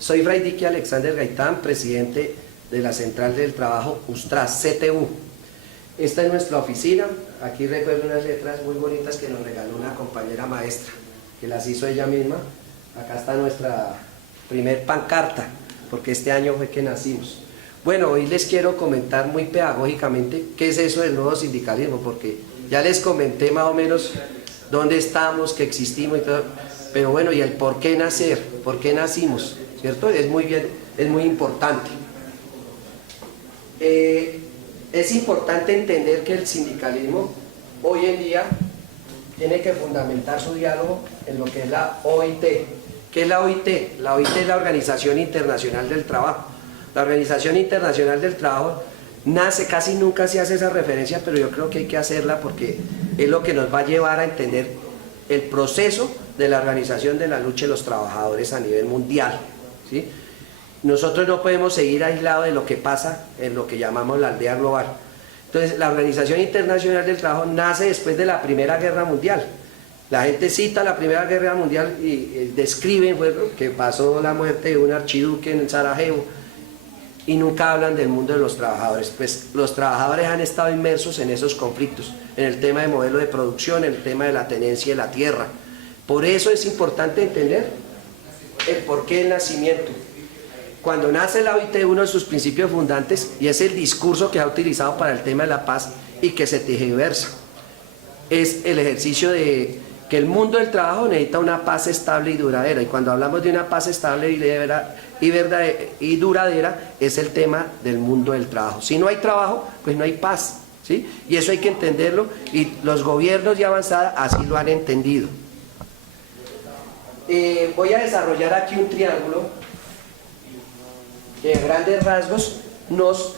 Soy Fray Dique Alexander Gaitán, presidente de la Central del Trabajo USTRAS CTU. Esta es nuestra oficina. Aquí recuerdo unas letras muy bonitas que nos regaló una compañera maestra, que las hizo ella misma. Acá está nuestra primer pancarta, porque este año fue que nacimos. Bueno, hoy les quiero comentar muy pedagógicamente qué es eso del nuevo sindicalismo, porque ya les comenté más o menos dónde estamos, que existimos y todo, pero bueno, y el por qué nacer, por qué nacimos, ¿cierto? Es muy importante. Es importante entender que el sindicalismo hoy en día tiene que fundamentar su diálogo en lo que es la OIT. ¿Qué es la OIT? La OIT es la Organización Internacional del Trabajo. La Organización Internacional del Trabajo nace, casi nunca se hace esa referencia, pero yo creo que hay que hacerla porque es lo que nos va a llevar a entender el proceso de la organización de la lucha de los trabajadores a nivel mundial, ¿sí? Nosotros no podemos seguir aislados de lo que pasa en lo que llamamos la aldea global. Entonces, la Organización Internacional del Trabajo nace después de la Primera Guerra Mundial. La gente cita la Primera Guerra Mundial y describen que pasó la muerte de un archiduque en Sarajevo y nunca hablan del mundo de los trabajadores. Pues los trabajadores han estado inmersos en esos conflictos, en el tema de modelo de producción, en el tema de la tenencia de la tierra. Por eso es importante entender el porqué del nacimiento. Cuando nace la OIT, uno de sus principios fundantes, y es el discurso que ha utilizado para el tema de la paz y que se tergiversa, es el ejercicio de que el mundo del trabajo necesita una paz estable y duradera. Y cuando hablamos de una paz estable y duradera, es el tema del mundo del trabajo. Si no hay trabajo, pues no hay paz, ¿sí? Y eso hay que entenderlo, y los gobiernos de avanzada así lo han entendido. Voy a desarrollar aquí un triángulo que en grandes rasgos nos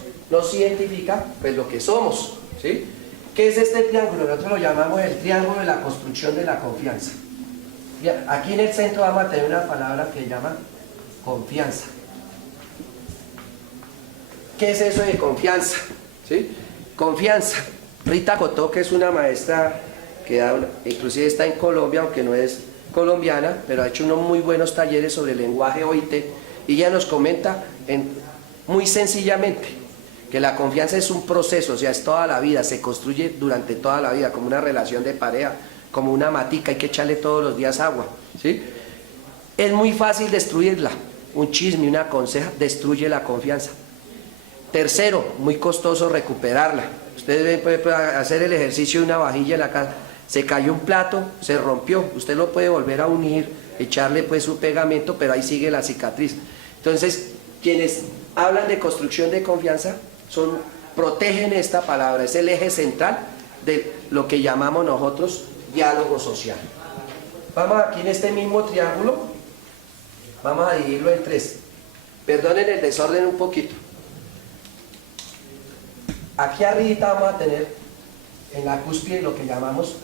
identifica pues lo que somos, ¿sí? ¿Qué es este triángulo? Nosotros lo llamamos el triángulo de la construcción de la confianza. Aquí en el centro vamos a tener una palabra que se llama confianza. ¿Qué es eso de confianza? ¿Sí? Confianza. Rita Cotó, que es una maestra que inclusive está en Colombia, aunque no es colombiana, pero ha hecho unos muy buenos talleres sobre el lenguaje OIT, y ella nos comenta muy sencillamente que la confianza es un proceso, o sea, es toda la vida, se construye durante toda la vida, como una relación de pareja, como una matica, hay que echarle todos los días agua, ¿sí? Es muy fácil destruirla, un chisme, una conseja, destruye la confianza. Tercero, muy costoso recuperarla. Usted puede hacer el ejercicio de una vajilla en la casa, se cayó un plato, se rompió, usted lo puede volver a unir, echarle pues su pegamento, pero ahí sigue la cicatriz. Entonces, quienes hablan de construcción de confianza protegen esta palabra, es el eje central de lo que llamamos nosotros diálogo social. Vamos aquí en este mismo triángulo, vamos a dividirlo en tres. Perdonen el desorden un poquito. Aquí arriba vamos a tener en la cúspide lo que llamamos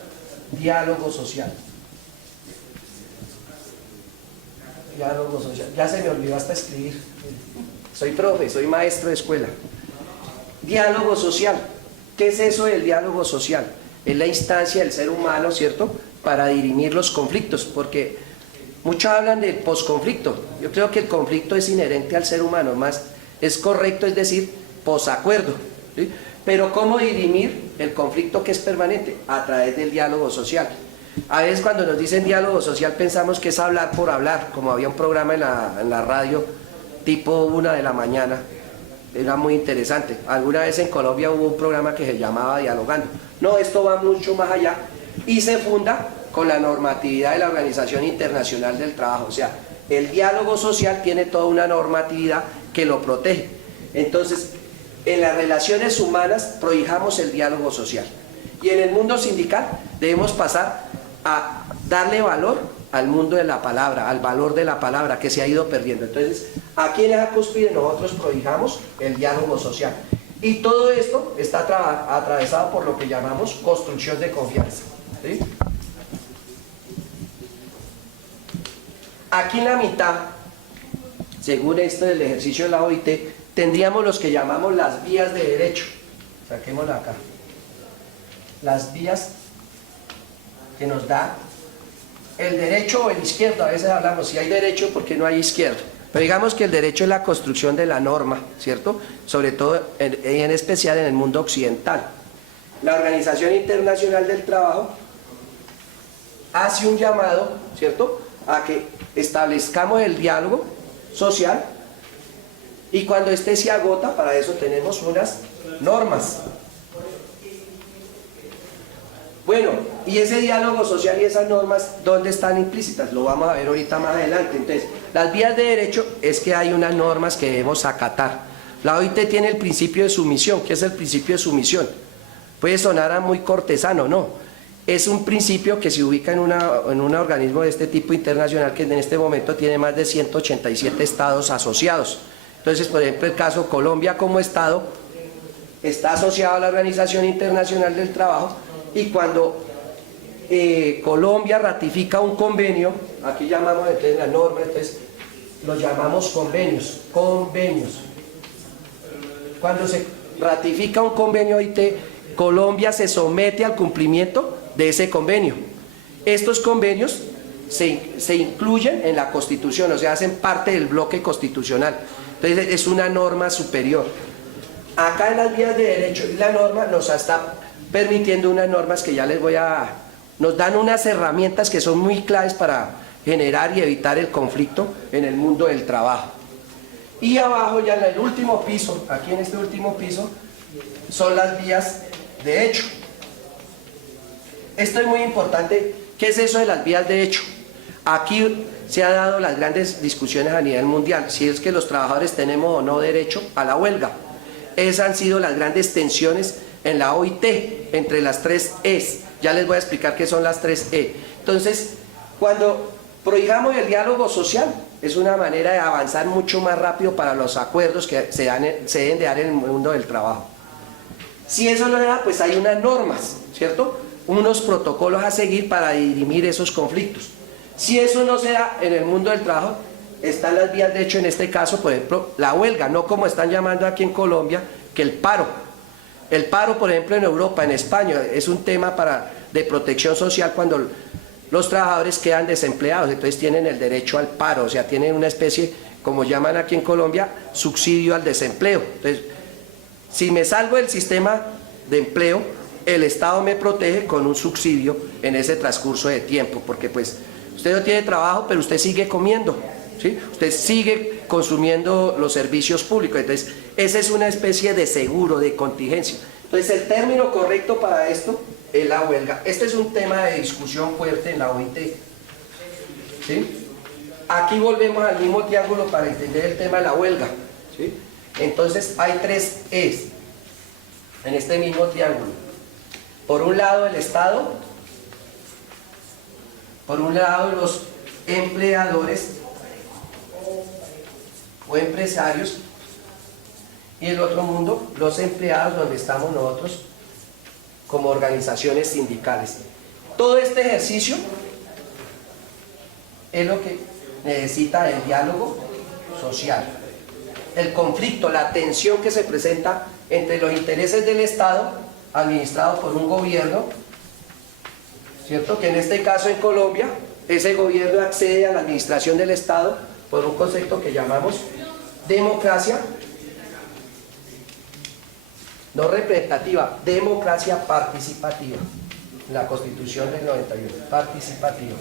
diálogo social. Diálogo social. Ya se me olvidó hasta escribir. Soy profe, soy maestro de escuela. Diálogo social. ¿Qué es eso del diálogo social? Es la instancia del ser humano, ¿cierto?, para dirimir los conflictos, porque muchos hablan del posconflicto. Yo creo que el conflicto es inherente al ser humano, más es correcto, es decir, posacuerdo, ¿sí? Pero ¿cómo dirimir el conflicto que es permanente? A través del diálogo social. A veces cuando nos dicen diálogo social pensamos que es hablar por hablar, como había un programa en la radio tipo 1 de la mañana, era muy interesante. Alguna vez en Colombia hubo un programa que se llamaba Dialogando. No, esto va mucho más allá y se funda con la normatividad de la Organización Internacional del Trabajo. O sea, el diálogo social tiene toda una normatividad que lo protege. Entonces, en las relaciones humanas prohijamos el diálogo social. Y en el mundo sindical debemos pasar a darle valor al mundo de la palabra, al valor de la palabra que se ha ido perdiendo. Entonces, aquí en esa cúspide nosotros prohijamos el diálogo social. Y todo esto está atravesado por lo que llamamos construcción de confianza, ¿sí? Aquí en la mitad, según esto del ejercicio de la OIT, tendríamos los que llamamos las vías de derecho. Saquémosla acá. Las vías que nos da el derecho o el izquierdo. A veces hablamos si hay derecho, ¿por qué no hay izquierdo? Pero digamos que el derecho es la construcción de la norma, ¿cierto? Sobre todo, en especial en el mundo occidental. La Organización Internacional del Trabajo hace un llamado, ¿cierto?, a que establezcamos el diálogo social, y cuando este se agota, para eso tenemos unas normas. Bueno, y ese diálogo social y esas normas, ¿dónde están implícitas? Lo vamos a ver ahorita más adelante. Entonces, las vías de derecho es que hay unas normas que debemos acatar. La OIT tiene el principio de sumisión. ¿Qué es el principio de sumisión? Puede sonar a muy cortesano, no. Es un principio que se ubica en un organismo de este tipo internacional que en este momento tiene más de 187 estados asociados. Entonces, por ejemplo, el caso Colombia como estado está asociado a la Organización Internacional del Trabajo, y cuando Colombia ratifica un convenio, aquí llamamos entonces la norma, entonces los llamamos convenios. Cuando se ratifica un convenio OIT, Colombia se somete al cumplimiento de ese convenio. Estos convenios se incluyen en la Constitución, o sea, hacen parte del bloque constitucional. Entonces es una norma superior. Acá en las vías de derecho y la norma nos está permitiendo unas normas que ya nos dan unas herramientas que son muy claves para generar y evitar el conflicto en el mundo del trabajo. Y abajo, ya en el último piso, aquí en este último piso, son las vías de hecho. Esto es muy importante. ¿Qué es eso de las vías de hecho? Aquí se han dado las grandes discusiones a nivel mundial, si es que los trabajadores tenemos o no derecho a la huelga. Esas han sido las grandes tensiones en la OIT, entre las 3 E's. Ya les voy a explicar qué son las 3 E. Entonces, cuando prohibamos el diálogo social, es una manera de avanzar mucho más rápido para los acuerdos que se deben de dar en el mundo del trabajo. Si eso no da, pues hay unas normas, ¿cierto?, unos protocolos a seguir para dirimir esos conflictos. Si eso no se da en el mundo del trabajo, están las vías de hecho, en este caso, por ejemplo, la huelga, no como están llamando aquí en Colombia, que el paro. El paro, por ejemplo, en Europa, en España, es un tema de protección social cuando los trabajadores quedan desempleados, entonces tienen el derecho al paro, o sea, tienen una especie, como llaman aquí en Colombia, subsidio al desempleo. Entonces, si me salgo del sistema de empleo, el Estado me protege con un subsidio en ese transcurso de tiempo, porque pues usted no tiene trabajo, pero usted sigue comiendo, ¿sí? Usted sigue consumiendo los servicios públicos. Entonces, esa es una especie de seguro, de contingencia. Entonces, el término correcto para esto es la huelga. Este es un tema de discusión fuerte en la OIT, ¿sí? Aquí volvemos al mismo triángulo para entender el tema de la huelga, ¿sí? Entonces, hay 3 E's en este mismo triángulo. Por un lado el Estado, por un lado los empleadores o empresarios, y el otro mundo, los empleados, donde estamos nosotros como organizaciones sindicales. Todo este ejercicio es lo que necesita el diálogo social. El conflicto, la tensión que se presenta entre los intereses del Estado, administrado por un gobierno, ¿cierto?, que en este caso en Colombia, ese gobierno accede a la administración del Estado por un concepto que llamamos democracia, no representativa, democracia participativa, la Constitución del 91, participativa.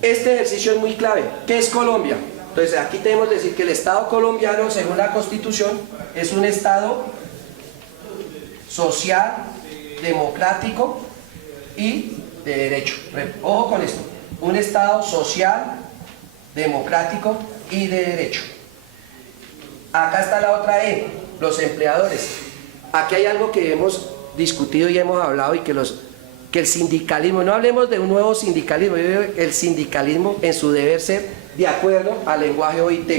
Este ejercicio es muy clave. ¿Qué es Colombia? Entonces aquí tenemos que decir que el Estado colombiano, según la Constitución, es un Estado social, democrático y de derecho. Ojo con esto, un Estado social, democrático y de derecho. Acá está la otra E, los empleadores. Aquí hay algo que hemos discutido y hemos hablado, y que el sindicalismo, no hablemos de un nuevo sindicalismo, el sindicalismo en su deber ser de acuerdo al lenguaje OIT.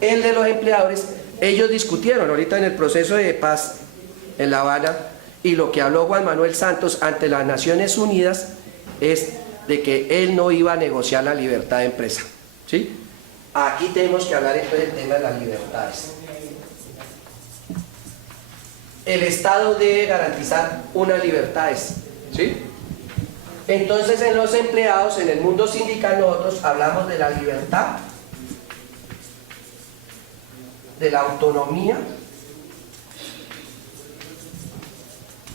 El de los empleadores, ellos discutieron ahorita en el proceso de paz en La Habana, y lo que habló Juan Manuel Santos ante las Naciones Unidas es de que él no iba a negociar la libertad de empresa, ¿sí? Aquí tenemos que hablar entonces del tema de las libertades. El Estado debe garantizar unas libertades, ¿sí? Entonces en los empleados, en el mundo sindical, nosotros hablamos de la libertad, de la autonomía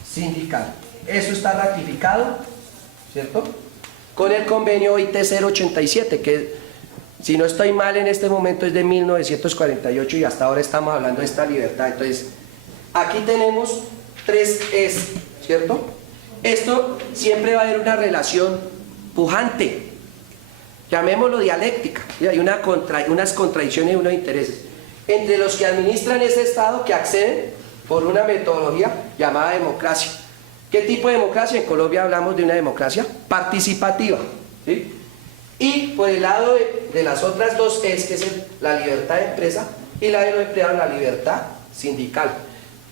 sindical. Eso está ratificado, ¿cierto?, con el convenio OIT 087, que si no estoy mal en este momento es de 1948 y hasta ahora estamos hablando de esta libertad. Entonces, aquí tenemos 3 es, ¿cierto? Esto siempre va a haber una relación pujante, llamémoslo dialéctica, y hay unas contradicciones y unos intereses entre los que administran ese Estado, que acceden por una metodología llamada democracia. ¿Qué tipo de democracia? En Colombia hablamos de una democracia participativa, ¿sí? Y por el lado de las otras dos es que es la libertad de empresa y la de los empleados, la libertad sindical.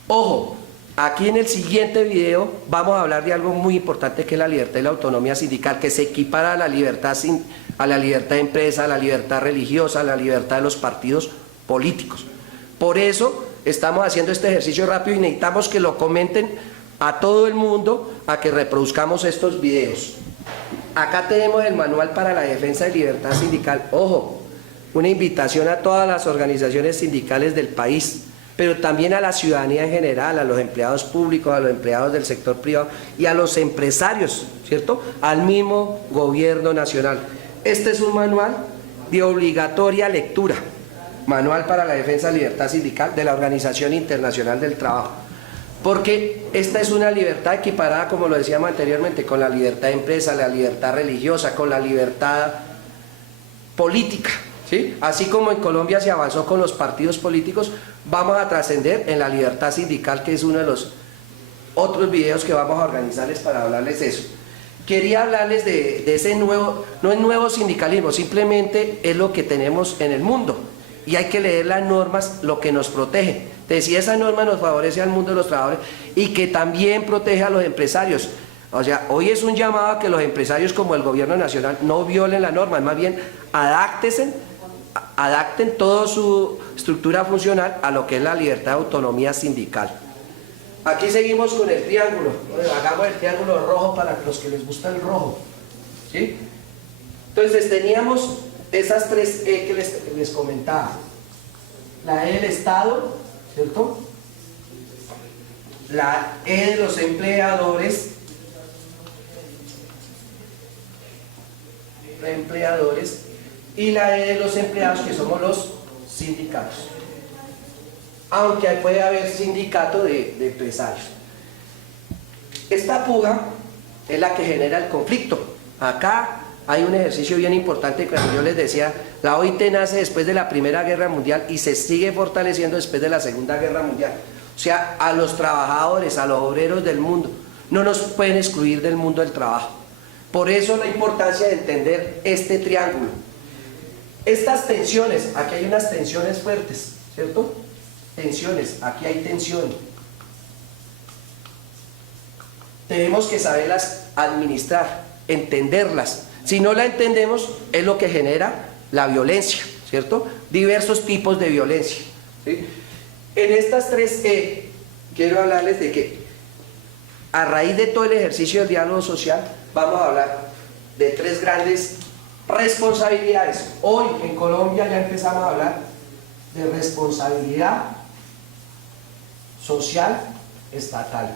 Ojo, aquí en el siguiente video vamos a hablar de algo muy importante, que es la libertad y la autonomía sindical, que se equipara a la libertad de empresa, a la libertad religiosa, a la libertad de los partidos políticos. Por eso estamos haciendo este ejercicio rápido y necesitamos que lo comenten a todo el mundo, a que reproduzcamos estos videos. Acá tenemos el manual para la defensa de libertad sindical. Ojo, una invitación a todas las organizaciones sindicales del país, pero también a la ciudadanía en general, a los empleados públicos, a los empleados del sector privado y a los empresarios, ¿cierto?, al mismo gobierno nacional. Este es un manual de obligatoria lectura, manual para la defensa de libertad sindical de la Organización Internacional del Trabajo, porque esta es una libertad equiparada, como lo decíamos anteriormente, con la libertad de empresa, la libertad religiosa, con la libertad política, ¿sí? Así como en Colombia se avanzó con los partidos políticos, vamos a trascender en la libertad sindical, que es uno de los otros videos que vamos a organizarles para hablarles de eso. Quería hablarles de ese nuevo, no es nuevo sindicalismo, simplemente es lo que tenemos en el mundo. Y hay que leer las normas, lo que nos protege. Te decía, esa norma nos favorece al mundo de los trabajadores y que también protege a los empresarios. O sea, hoy es un llamado a que los empresarios, como el gobierno nacional, no violen las normas, más bien adapten toda su estructura funcional a lo que es la libertad de autonomía sindical. Aquí seguimos con el triángulo. Hagamos el triángulo rojo para los que les gusta el rojo, ¿sí? Entonces teníamos esas 3 E que les comentaba. La E del Estado, ¿cierto? La E de los empleadores, y la E de los empleados, que somos los sindicatos. Aunque puede haber sindicato de empresarios. Esta puja es la que genera el conflicto. Acá hay un ejercicio bien importante, como yo les decía, la OIT nace después de la Primera Guerra Mundial y se sigue fortaleciendo después de la Segunda Guerra Mundial. O sea, a los trabajadores, a los obreros del mundo, no nos pueden excluir del mundo del trabajo. Por eso la importancia de entender este triángulo. Estas tensiones, aquí hay unas tensiones fuertes, ¿cierto? Tensiones, aquí hay tensión. Tenemos que saberlas administrar, entenderlas. Si no la entendemos, es lo que genera la violencia, ¿cierto? Diversos tipos de violencia, ¿sí? En estas 3 E, quiero hablarles de que a raíz de todo el ejercicio del diálogo social, vamos a hablar de 3 grandes responsabilidades. Hoy en Colombia ya empezamos a hablar de responsabilidad social estatal.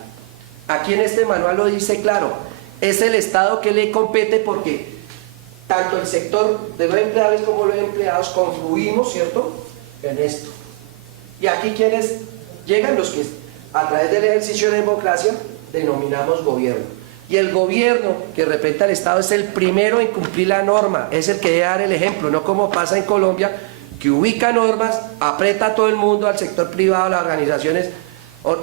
Aquí en este manual lo dice claro, es el Estado que le compete, porque tanto el sector de los empleados como los empleados confluimos, ¿cierto?, en esto. Y aquí quienes llegan, los que a través del ejercicio de democracia denominamos gobierno. Y el gobierno que representa al Estado es el primero en cumplir la norma, es el que debe dar el ejemplo, no como pasa en Colombia, que ubica normas, aprieta a todo el mundo, al sector privado, a las organizaciones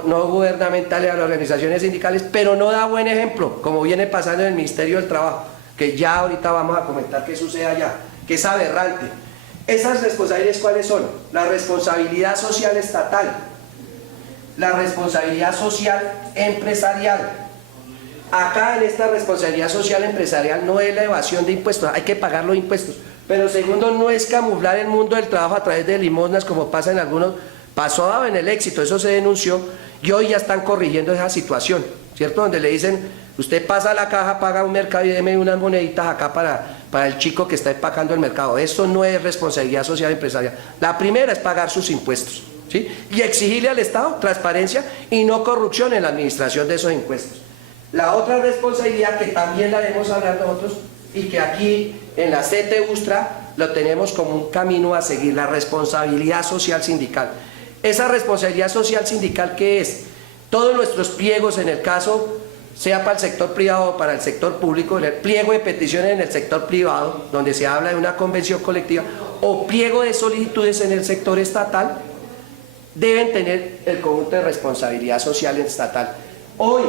no gubernamentales, a las organizaciones sindicales, pero no da buen ejemplo, como viene pasando en el Ministerio del Trabajo, que ya ahorita vamos a comentar qué sucede allá, que es aberrante. ¿Esas responsabilidades cuáles son? La responsabilidad social estatal, la responsabilidad social empresarial. Acá en esta responsabilidad social empresarial no es la evasión de impuestos, hay que pagar los impuestos. Pero segundo, no es camuflar el mundo del trabajo a través de limosnas, como pasa en algunos, pasó en el Éxito, eso se denunció, y hoy ya están corrigiendo esa situación, ¿cierto? Donde le dicen, Usted pasa a la caja, paga un mercado y deme unas moneditas acá para el chico que está empacando el mercado. Eso no es responsabilidad social empresarial. La primera es pagar sus impuestos, ¿sí? Y exigirle al Estado transparencia y no corrupción en la administración de esos impuestos. La otra responsabilidad que también la debemos hablar nosotros y que aquí en la CT Ustra lo tenemos como un camino a seguir, la responsabilidad social sindical. Esa responsabilidad social sindical, ¿qué es? Todos nuestros pliegos, en el caso sea para el sector privado o para el sector público, el pliego de peticiones en el sector privado, donde se habla de una convención colectiva, o pliego de solicitudes en el sector estatal, deben tener el conjunto de responsabilidad social estatal. Hoy,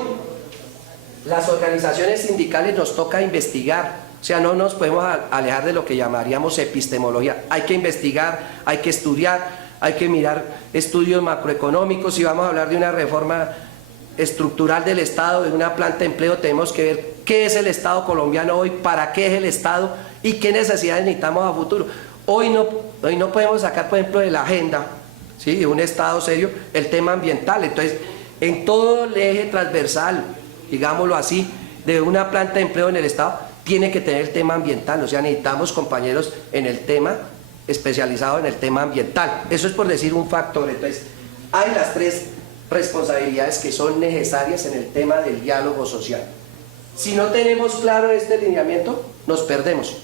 las organizaciones sindicales nos toca investigar, o sea, no nos podemos alejar de lo que llamaríamos epistemología. Hay que investigar, hay que estudiar, hay que mirar estudios macroeconómicos. Si vamos a hablar de una reforma estructural del Estado, de una planta de empleo, tenemos que ver qué es el Estado colombiano hoy, para qué es el Estado y qué necesidades necesitamos a futuro. Hoy no podemos sacar, por ejemplo, de la agenda, ¿sí?, de un Estado serio, el tema ambiental. Entonces, en todo el eje transversal, digámoslo así, de una planta de empleo en el Estado, tiene que tener el tema ambiental. O sea, necesitamos compañeros en el tema, especializados en el tema ambiental. Eso es por decir un factor. Entonces, hay las tres responsabilidades que son necesarias en el tema del diálogo social. Si no tenemos claro este lineamiento, nos perdemos.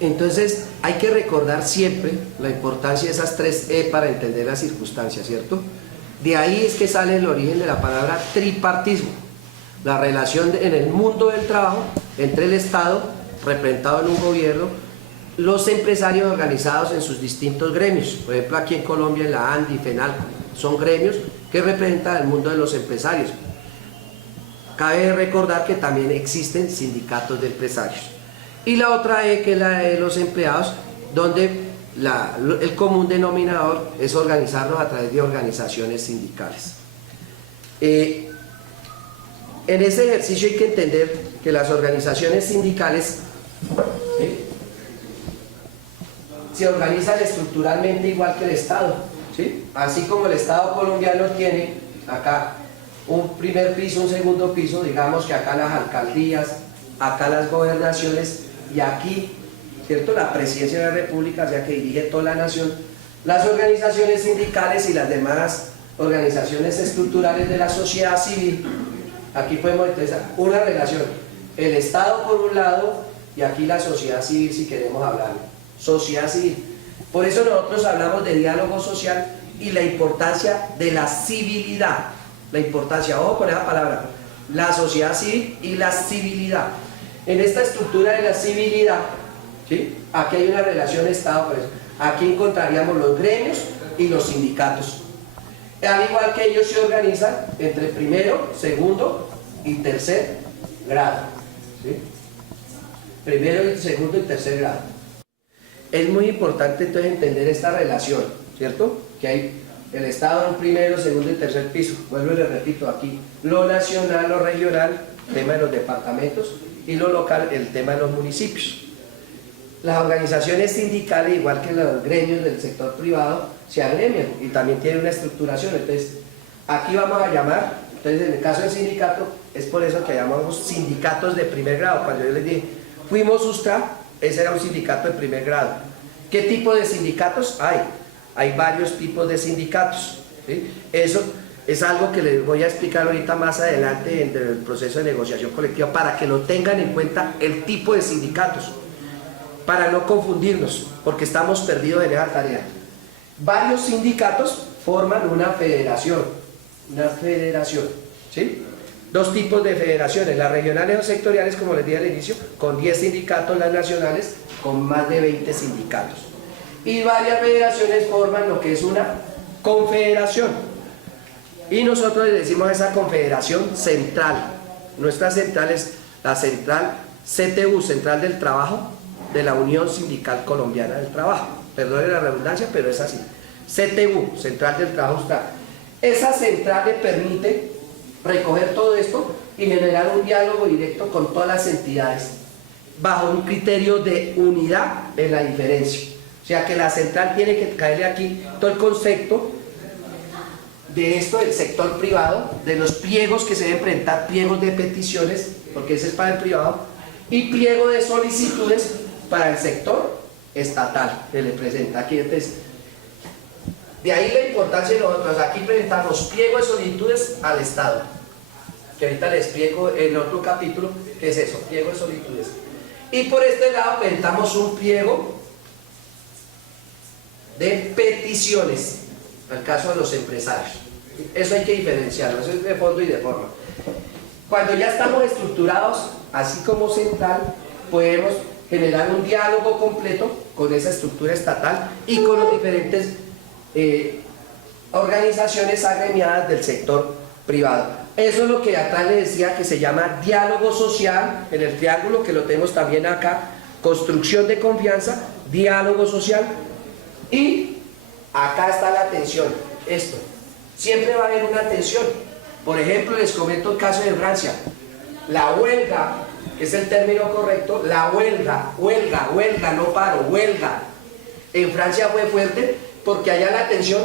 Entonces, hay que recordar siempre la importancia de esas tres E para entender las circunstancias, ¿cierto? De ahí es que sale el origen de la palabra tripartismo, la relación en el mundo del trabajo entre el Estado, representado en un gobierno, los empresarios organizados en sus distintos gremios. Por ejemplo, aquí en Colombia, en la ANDI, FENALCO, son gremios que representan el mundo de los empresarios. Cabe recordar que también existen sindicatos de empresarios. Y la otra E, que es la de los empleados, donde el común denominador es organizarnos a través de organizaciones sindicales. En ese ejercicio hay que entender que las organizaciones sindicales, ¿sí?, se organizan estructuralmente igual que el Estado, ¿sí? Así como el Estado colombiano tiene acá un primer piso, un segundo piso, digamos que acá las alcaldías, acá las gobernaciones y aquí, ¿cierto?, la presidencia de la República, o sea, que dirige toda la nación. Las organizaciones sindicales y las demás organizaciones estructurales de la sociedad civil, aquí podemos entender una relación, el Estado por un lado y aquí la sociedad civil, si queremos hablar. Sociedad civil. Por eso nosotros hablamos de diálogo social y la importancia de la civilidad. La importancia, ojo con esa palabra, la sociedad civil y la civilidad. En esta estructura de la civilidad, ¿sí?, aquí hay una relación Estado, pues, aquí encontraríamos los gremios y los sindicatos. Al igual que ellos se organizan entre primero, segundo y tercer grado, ¿sí? Primero, segundo y tercer grado. Es muy importante entonces entender esta relación, ¿cierto? Que hay el Estado en primero, segundo y tercer piso. Vuelvo y le repito, aquí lo nacional, lo regional, el tema de los departamentos, y lo local, el tema de los municipios. Las organizaciones sindicales, igual que los gremios del sector privado, se agremian y también tienen una estructuración. Entonces, aquí vamos a llamar, entonces en el caso del sindicato, es por eso que llamamos sindicatos de primer grado. Cuando yo les dije, fuimos Ustra, ese era un sindicato de primer grado. ¿Qué tipo de sindicatos hay? Hay varios tipos de sindicatos, ¿sí? Eso es algo que les voy a explicar ahorita más adelante en el proceso de negociación colectiva, para que lo tengan en cuenta el tipo de sindicatos, para no confundirnos, porque estamos perdidos en esa tarea. Varios sindicatos forman una federación, ¿sí? Dos tipos de federaciones, las regionales o sectoriales, como les dije al inicio, con 10 sindicatos, las nacionales con más de 20 sindicatos. Y varias federaciones forman lo que es una confederación. Y nosotros le decimos a esa confederación central. Nuestra central es la central CTU, Central del Trabajo, de la Unión Sindical Colombiana del Trabajo. Perdone la redundancia, pero es así. CTU, Central del Trabajo. Esa central le permite recoger todo esto y generar un diálogo directo con todas las entidades bajo un criterio de unidad en la diferencia. O sea que la central tiene que caerle aquí todo el concepto de esto del sector privado, de los pliegos que se deben presentar, pliegos de peticiones, porque ese es para el privado, y pliego de solicitudes para el sector estatal que le presenta aquí. Entonces, de ahí la importancia de nosotros aquí presentamos pliego de solicitudes al Estado, que ahorita les explico en otro capítulo qué es eso, pliego de solicitudes. Y por este lado presentamos un pliego de peticiones, al caso de los empresarios. Eso hay que diferenciarlo, eso es de fondo y de forma. Cuando ya estamos estructurados, así como central, podemos generar un diálogo completo con esa estructura estatal y con las diferentes organizaciones agremiadas del sector privado. Eso es lo que acá le decía que se llama diálogo social, en el triángulo que lo tenemos también acá, construcción de confianza, diálogo social, y acá está la tensión, esto, siempre va a haber una tensión. Por ejemplo, les comento el caso de Francia, la huelga, que es el término correcto, la huelga, no paro, huelga, en Francia fue fuerte porque allá la tensión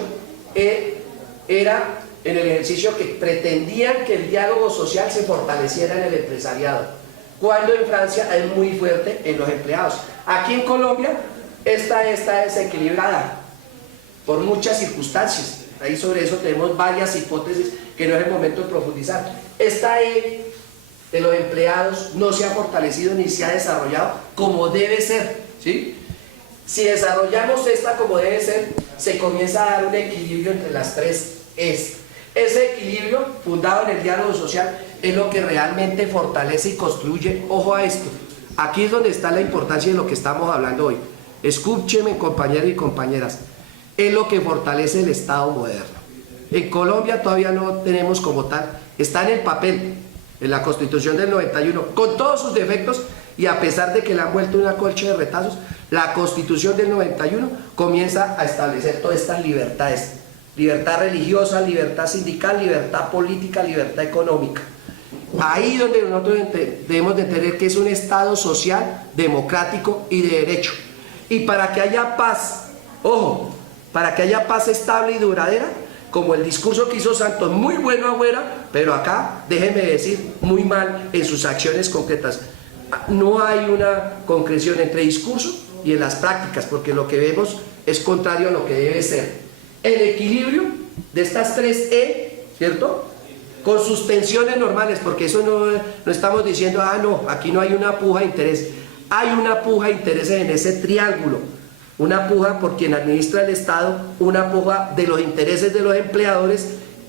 era en el ejercicio que pretendían que el diálogo social se fortaleciera en el empresariado, cuando en Francia es muy fuerte en los empleados. Aquí en Colombia esta está desequilibrada por muchas circunstancias. Ahí sobre eso tenemos varias hipótesis que no es el momento de profundizar. Esta de los empleados no se ha fortalecido ni se ha desarrollado como debe ser, ¿sí? Si desarrollamos esta como debe ser, se comienza a dar un equilibrio entre las tres es. Ese equilibrio, fundado en el diálogo social, es lo que realmente fortalece y construye. Ojo a esto, aquí es donde está la importancia de lo que estamos hablando hoy. Escúchenme, compañeros y compañeras, es lo que fortalece el Estado moderno. En Colombia todavía no tenemos como tal, está en el papel, en la Constitución del 91, con todos sus defectos, y a pesar de que le han vuelto una colcha de retazos, la Constitución del 91 comienza a establecer todas estas libertades: libertad religiosa, libertad sindical, libertad política, libertad económica. Ahí donde nosotros debemos de entender que es un Estado social, democrático y de derecho. Y para que haya paz, ojo, para que haya paz estable y duradera, como el discurso que hizo Santos, muy bueno afuera, pero acá, déjenme decir, muy mal en sus acciones concretas. No hay una concreción entre discurso y en las prácticas, porque lo que vemos es contrario a lo que debe ser. El equilibrio de estas tres E, ¿cierto?, con sus tensiones normales, porque eso no estamos diciendo, no, aquí no hay una puja de intereses. Hay una puja de intereses en ese triángulo, una puja por quien administra el Estado, una puja de los intereses de los empleadores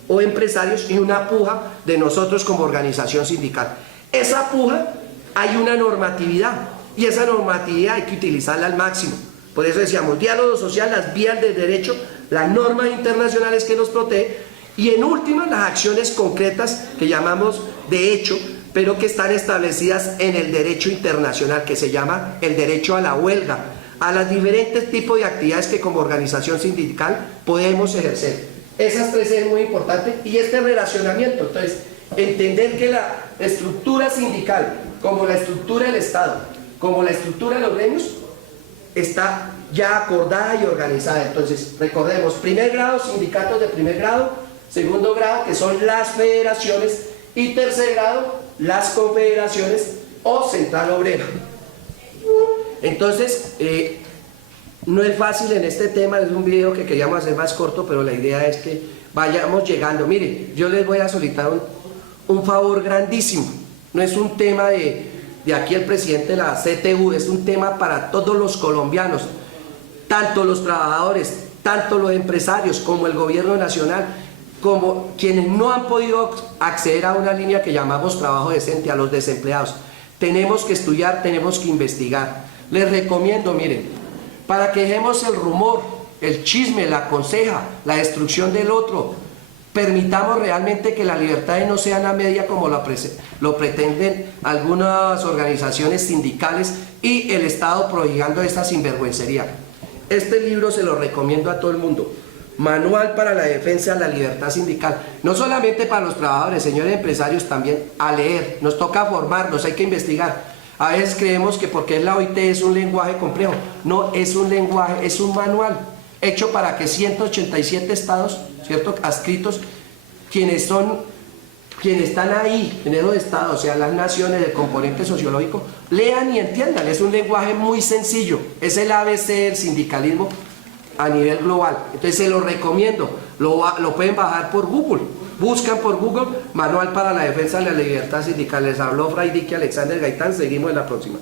o empresarios y una puja de nosotros como organización sindical. Esa puja, hay una normatividad y esa normatividad hay que utilizarla al máximo. Por eso decíamos, diálogo social, las vías del derecho, las normas internacionales que nos protegen y en última las acciones concretas que llamamos de hecho, pero que están establecidas en el derecho internacional, que se llama el derecho a la huelga, a los diferentes tipos de actividades que como organización sindical podemos ejercer. Esas tres es muy importante y este relacionamiento. Entonces, entender que la estructura sindical, como la estructura del Estado, como la estructura de los gremios, está ya acordada y organizada. Entonces, recordemos, primer grado, sindicatos de primer grado, segundo grado, que son las federaciones, y tercer grado, las confederaciones o central obrera. Entonces, no es fácil en este tema, es un video que queríamos hacer más corto, pero la idea es que vayamos llegando. Miren, yo les voy a solicitar un favor grandísimo. No es un tema de aquí el presidente de la CTU, es un tema para todos los colombianos, tanto los trabajadores, tanto los empresarios, como el gobierno nacional, como quienes no han podido acceder a una línea que llamamos trabajo decente, a los desempleados. Tenemos que estudiar, tenemos que investigar. Les recomiendo, miren, para que dejemos el rumor, el chisme, la conseja, la destrucción del otro, permitamos realmente que las libertades no sean a media como lo pretenden algunas organizaciones sindicales y el Estado prohibando esta sinvergüencería. Este libro se lo recomiendo a todo el mundo. Manual para la defensa de la libertad sindical, no solamente para los trabajadores, señores empresarios, también a leer. Nos toca formarnos, hay que investigar. A veces creemos que porque es la OIT es un lenguaje complejo. No, es un lenguaje, es un manual. hecho para que 187 estados, ¿cierto?, adscritos, quienes están ahí en esos estados, o sea, las naciones, el componente sociológico, lean y entiendan. Es un lenguaje muy sencillo, es el ABC del sindicalismo a nivel global. Entonces se lo recomiendo, lo pueden bajar por Google, buscan por Google Manual para la Defensa de la Libertad Sindical. Les habló Fray Dique Alexander Gaitán, seguimos en la próxima.